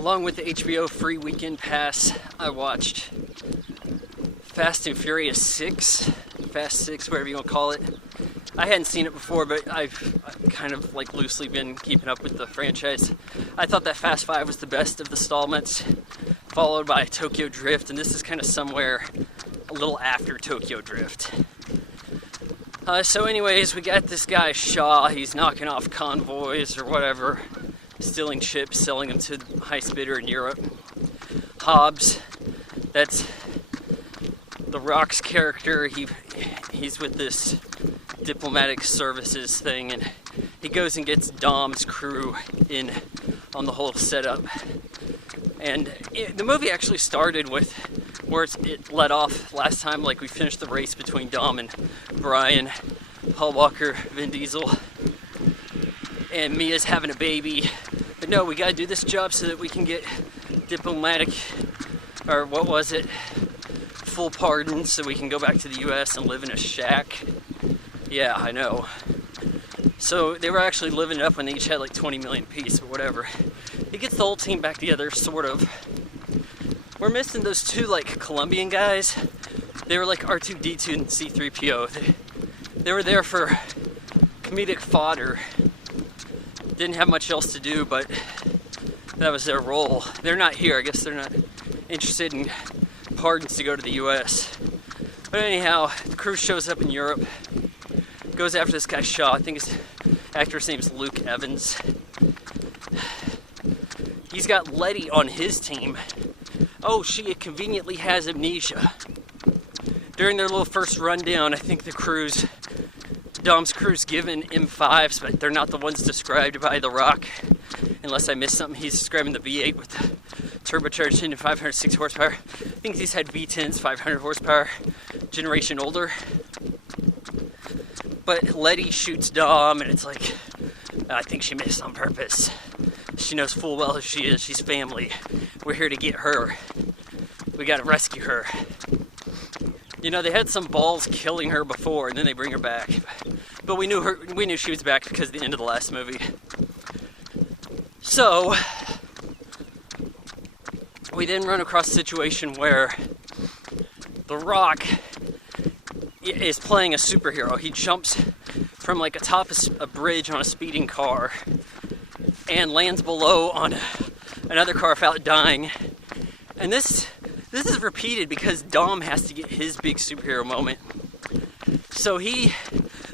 Along with the HBO free weekend pass, I watched Fast and Furious 6, Fast 6, whatever you want to call it. I hadn't seen it before, but I've kind of like loosely been keeping up with the franchise. I thought that Fast 5 was the best of the installments, followed by Tokyo Drift, and this is kind of somewhere a little after Tokyo Drift. So anyways, we got this guy Shaw. He's knocking off convoys or whatever, stealing ships, selling them to the highest bidder in Europe. Hobbs, that's The Rock's character. He's with this diplomatic services thing, and he goes and gets Dom's crew in on the whole setup. And the movie actually started with where it let off last time, like we finished the race between Dom and Brian, Paul Walker, Vin Diesel, and Mia's having a baby. But no, we gotta do this job so that we can get diplomatic, or what was it, full pardon, so we can go back to the US and live in a shack. Yeah, I know. So they were actually living it up when they each had like 20 million apiece, but whatever. He gets the whole team back together, sort of. We're missing those two like Colombian guys. They were like R2-D2 and C-3PO. They were there for comedic fodder. Didn't have much else to do, but that was their role. They're not here. I guess they're not interested in pardons to go to the US. But anyhow, the crew shows up in Europe, goes after this guy Shaw. I think his actor's name is Luke Evans. He's got Letty on his team. Oh, she conveniently has amnesia. During their little first rundown, I think Dom's crew's given M5s, but they're not the ones described by The Rock. Unless I missed something, he's describing the V8 with the turbocharged engine, 506 horsepower. I think these had V10s, 500 horsepower, generation older. But Letty shoots Dom, and it's like, I think she missed on purpose. She knows full well who she is. She's family. We're here to get her. We gotta rescue her. You know, they had some balls killing her before, and then they bring her back. But we knew she was back because of the end of the last movie. So we then run across a situation where The Rock is playing a superhero. He jumps from like atop a bridge on a speeding car and lands below on another car without dying. And this is repeated because Dom has to get his big superhero moment. So he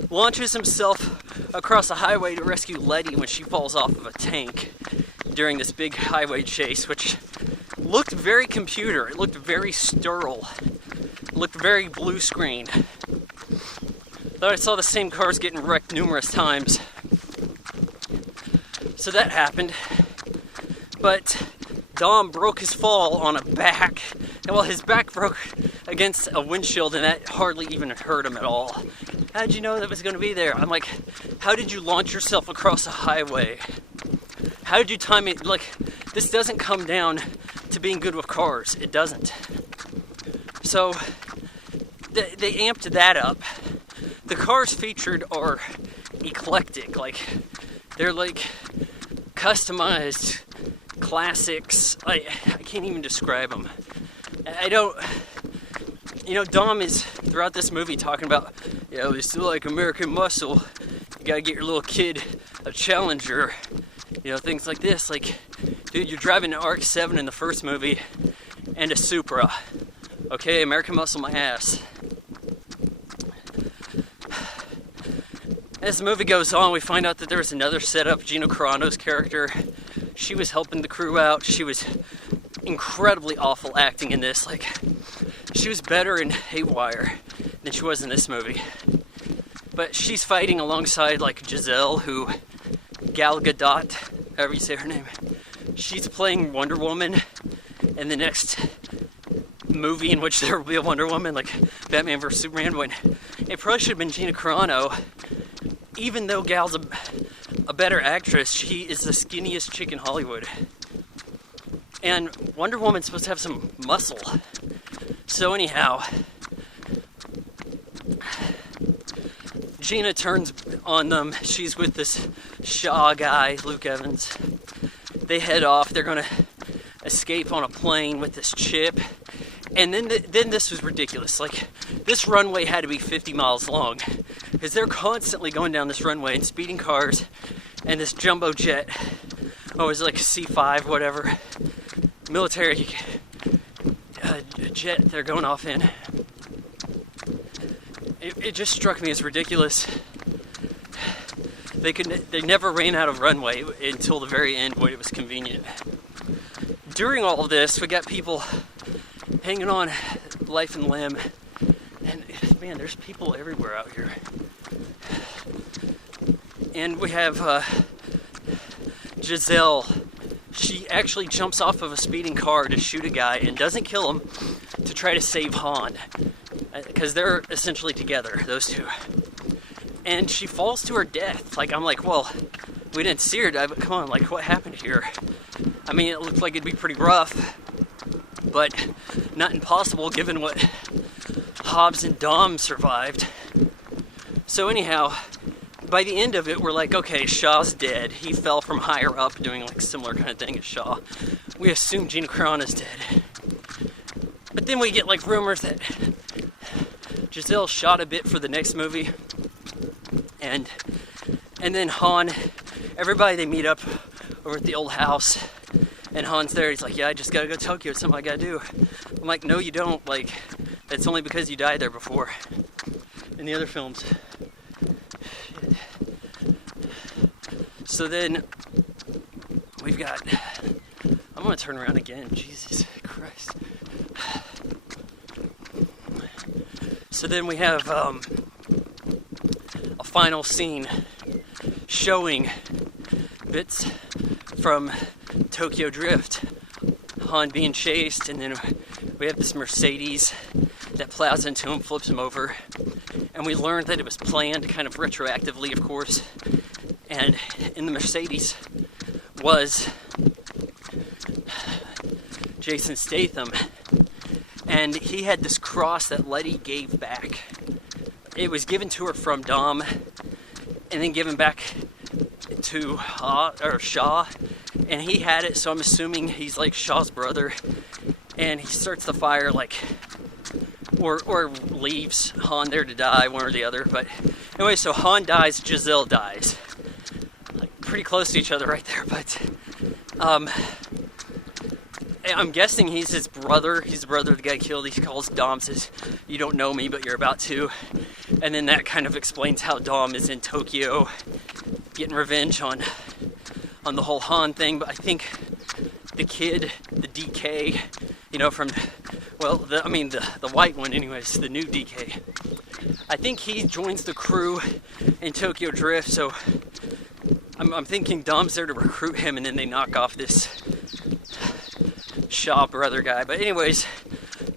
launches himself across a highway to rescue Letty when she falls off of a tank during this big highway chase, which looked very computer. It looked very sterile. It looked very blue screen. Thought I saw the same cars getting wrecked numerous times. So that happened. But Dom broke his fall on a back. And well, his back broke against a windshield, and that hardly even hurt him at all. How'd you know that was going to be there? I'm like, how did you launch yourself across a highway? How did you time it? Like, this doesn't come down to being good with cars. It doesn't. So they amped that up. The cars featured are eclectic. Like, they're like customized classics. I can't even describe them. Dom is throughout this movie talking about, they still like American muscle. You gotta get your little kid a Challenger. Things like this. Like, dude, you're driving an RX-7 in the first movie and a Supra. Okay, American muscle my ass. As the movie goes on, we find out that there was another setup. Gina Carano's character, she was helping the crew out. She was incredibly awful acting in this. Like, she was better in Haywire than she was in this movie. But she's fighting alongside like Giselle, who Gal Gadot, however you say her name. She's playing Wonder Woman in the next movie in which there will be a Wonder Woman, like Batman vs Superman. When it probably should have been Gina Carano. Even though Gal's a better actress, she is the skinniest chick in Hollywood. And Wonder Woman's supposed to have some muscle. So anyhow, Gina turns on them. She's with this Shaw guy, Luke Evans. They head off. They're gonna escape on a plane with this chip. And then this was ridiculous. Like, this runway had to be 50 miles long because they're constantly going down this runway and speeding cars and this jumbo jet. Oh, it was like a C5, whatever, military jet they're going off in. It just struck me as ridiculous. They never ran out of runway until the very end when it was convenient. During all of this, we got people hanging on life and limb, and man, there's people everywhere out here. And we have Giselle. She actually jumps off of a speeding car to shoot a guy and doesn't kill him to try to save Han, because they're essentially together, those two. And she falls to her death. Like, I'm like, well, we didn't see her die, but come on, like, what happened here? I mean, it looked like it'd be pretty rough, but not impossible given what Hobbs and Dom survived. So anyhow, by the end of it, we're like, okay, Shaw's dead. He fell from higher up doing like similar kind of thing as Shaw. We assume Gina Carano's dead. But then we get like rumors that Giselle shot a bit for the next movie. And then Han, everybody, they meet up over at the old house. And Han's there, he's like, yeah, I just gotta go to Tokyo, it's something I gotta do. I'm like, no, you don't. Like, it's only because you died there before in the other films. So then we've got, I'm gonna turn around again, Jesus Christ. So then we have a final scene showing bits from Tokyo Drift. Han being chased, and then we have this Mercedes that plows into him, flips him over, and we learned that it was planned kind of retroactively, of course. And in the Mercedes was Jason Statham, and he had this cross that Letty gave back. It was given to her from Dom, and then given back to Shaw, and he had it, so I'm assuming he's like Shaw's brother, and he starts the fire, like, or leaves Han there to die, one or the other. But anyway, so Han dies, Giselle dies. Like, pretty close to each other right there, but I'm guessing he's his brother. He's the brother of the guy killed. He calls Dom, says, you don't know me, but you're about to. And then that kind of explains how Dom is in Tokyo getting revenge on the whole Han thing. But I think the kid, the DK, you know, from, well, the white one anyways, the new DK, I think he joins the crew in Tokyo Drift. So I'm thinking Dom's there to recruit him, and then they knock off this Shaw brother guy. But anyways,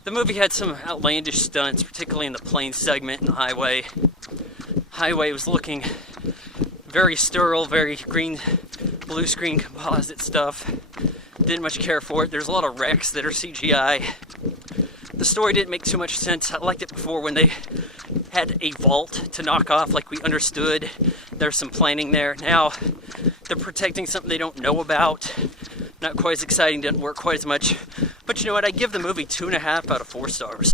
the movie had some outlandish stunts, particularly in the plane segment and the highway. Highway was looking very sterile, very green, blue screen composite stuff. Didn't much care for it. There's a lot of wrecks that are CGI. The story didn't make too much sense. I liked it before when they had a vault to knock off, like we understood there's some planning there. Now they're protecting something they don't know about. Not quite as exciting, didn't work quite as much. But you know what? I give the movie 2.5 out of 4 stars.